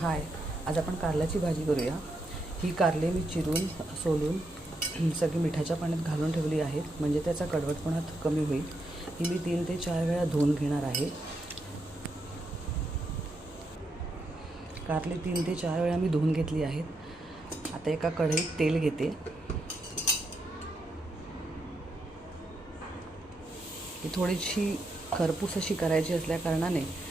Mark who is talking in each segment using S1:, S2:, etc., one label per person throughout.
S1: हाय आज आपण कारल्याची भाजी करूया. ही कारले मी चिरून सोलून सगळी मिठाच्या पाण्यात घालून ठेवली आहेत. म्हणजे त्याचा कडवटपणा कमी होईल. ही मी तीन ते चार वेळा धुवून घेणार आहे. कारले तीन ते चार वेळा मी धुवून घेतली आहेत. आता एका कढईत तेल घेते. ही थोडीशी खरपूस अशी करायची असल्या कारणाने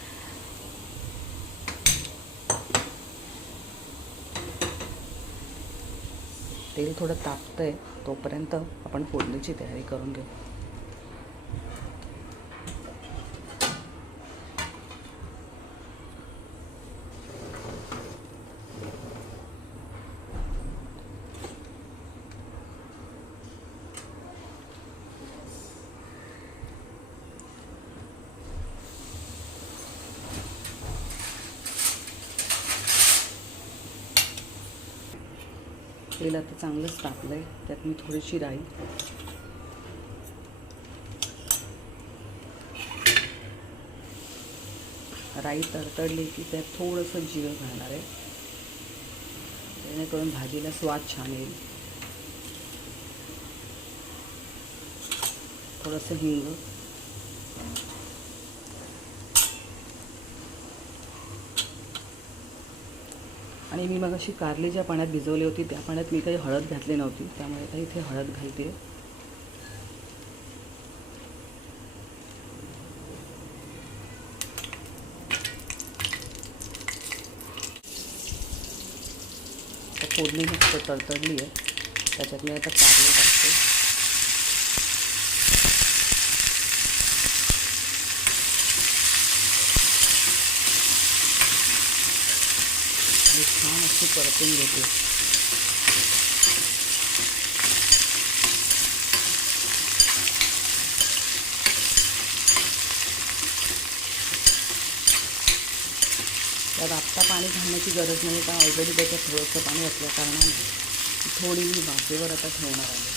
S1: तेल थोडं तापतं आहे तोपर्यंत आपण फोडणीची तयारी करून घेऊ. तेल आता चांगलंच तापलं आहे त्यात मी थोडीशी राई. राई तडतडली की त्यात थोडंसं जिरं घालणार आहे. जेणेकरून भाजीला स्वाद छान येईल. थोडंसं हिंग. आणि मी मग अशी कारली ज्या पाण्यात भिजवली होती त्या पाण्यात मी काही हळद घातली नव्हती. त्यामुळे आता इथे हळद घालते. फोडणी मस्त तडतडली आहे. त्याच्यात मी आता कारले टाकते आणि छान अशी परतून घेते. त्यात आत्ता पाणी घालण्याची गरज नाही का ऑलरेडी त्याच्यात थोडंसं पाणी असल्या कारणाने थोडी मी वाफेवर आता ठेवणार आहे.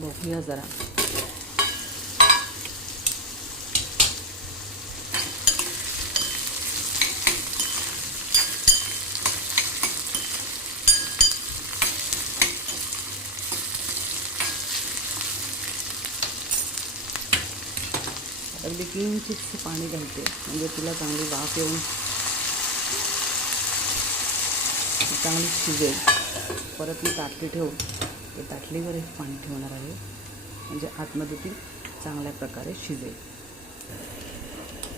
S1: बघूया जरा. अगदी किंचितचं पाणी घालते. म्हणजे तिला चांगली वाफ येऊन चांगली शिजेल. परत मी ताटली ठेवून ते ताटलीवर एक पाणी ठेवणार आहे. म्हणजे आतमध्ये ती चांगल्या प्रकारे शिजेल.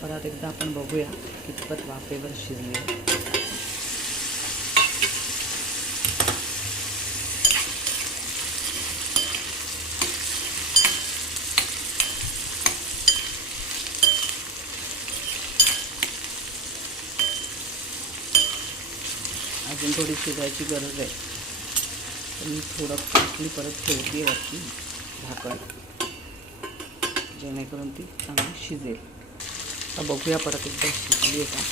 S1: परत एकदा आपण बघूया कितपत वाफेवर शिजली अजून थोडी शिजायची गरज आहे. तर मी थोडं पाटली परत ठेवते वरती झाकण जेणेकरून ती चांगली शिजेल. आता बघूया परत एकदा शिजली आहे का.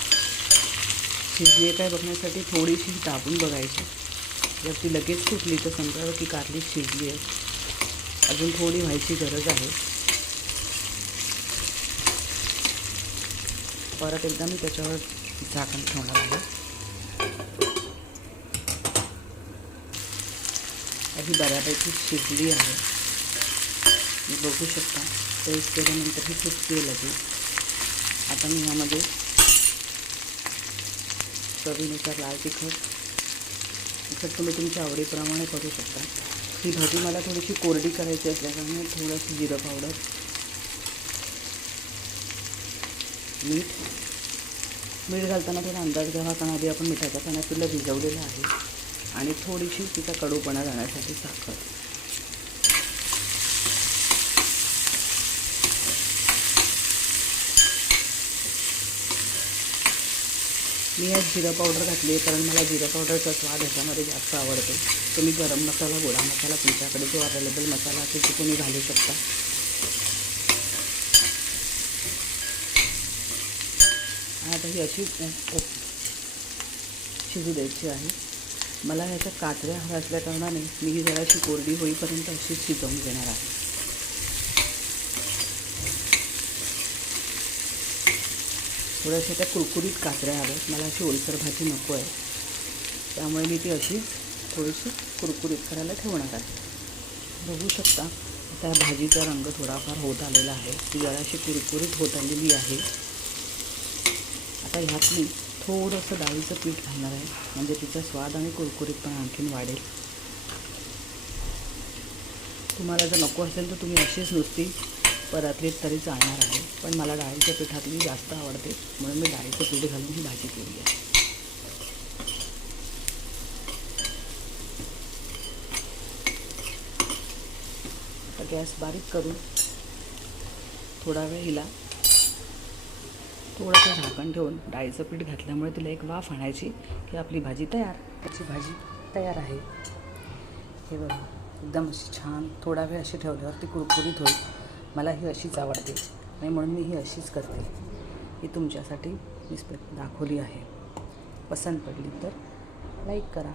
S1: शिजली आहे काय बघण्यासाठी थोडीशी दाबून बघायची. जर ती लगेच फुटली तर समजावं की कारली शिजली आहे. अजून थोडी व्हायची गरज आहे. परत एकदा मी त्याच्यावर झाकण ठेवणार आहे. ही बऱ्यापैकी शिजली आहे. मी बघू शकता टेस्ट केल्यानंतर ही सुटते लागेल आता मी ह्यामध्ये चवीनुसार लाल तिखट तिखट तुम्ही तुमच्या आवडीप्रमाणे करू शकता. ही भाजी मला थोडीशी कोरडी करायची असल्याकारणे थोडंसं जिरं पावडर मीठ मीठ घालताना थोडा अंदाज घ्यावा कारण आधी आपण मिठाच्या पाण्यात तुला भिजवलेलं आहे. आणि थोडीशी तिचा कडूपणा जाण्यासाठी साखर. मी यात जिरं पावडर घातली आहे कारण मला जिरं पावडरचा स्वाद ह्याच्यामध्ये जास्त आवडतो. तुम्ही गरम मसाला गोडा मसाला तुमच्याकडे जो अवेलेबल मसाला असेल तो तुम्ही घालू शकता. आता ही अशी शिजू द्यायची आहे. मला ह्याच्या काचऱ्या हव्या असल्या कारणाने मी ही जराशी कोरडी होईपर्यंत अशीच शिजवून घेणार आहे. थोड्याशा त्या कुरकुरीत कात्र्या हव्यात. मला अशी ओलसर भाजी नको आहे. त्यामुळे मी ती अशी थोडीशी कुरकुरीत करायला ठेवणार आहे. बघू शकता आता भाजीचा रंग थोडाफार होत आलेला आहे. ती जराशी कुरकुरीत होत आलेली आहे. आता ह्यात मी थोडंसं डाळीचं पीठ घालणार आहे. म्हणजे तिचा स्वाद आणि कुरकुरीतपणा आणखीन वाढेल. तुम्हाला जर नको असेल तर तुम्ही अशीच नुसती परतलीत तरी चालणार आहे. पण मला डाळीच्या पिठातली जास्त आवडते. म्हणून मी डाळीचं पीठ घालून ही भाजी केली आहे. गॅस बारीक करून थोडा वेळ हिला थोडंसं झाकण ठेवून डाळीचं पीठ घातल्यामुळे तिला एक वाफ आणायची की आपली भाजी तयार. त्याची भाजी तयार आहे. हे बघा एकदम अशी छान थोडा वेळ अशी ठेवल्यावर ती कुरकुरीत होईल. मला ही अशीच आवडते. आणि म्हणून मी ही अशीच करते. ही तुमच्यासाठी मी दाखवली आहे. पसंत पडली तर लाईक करा.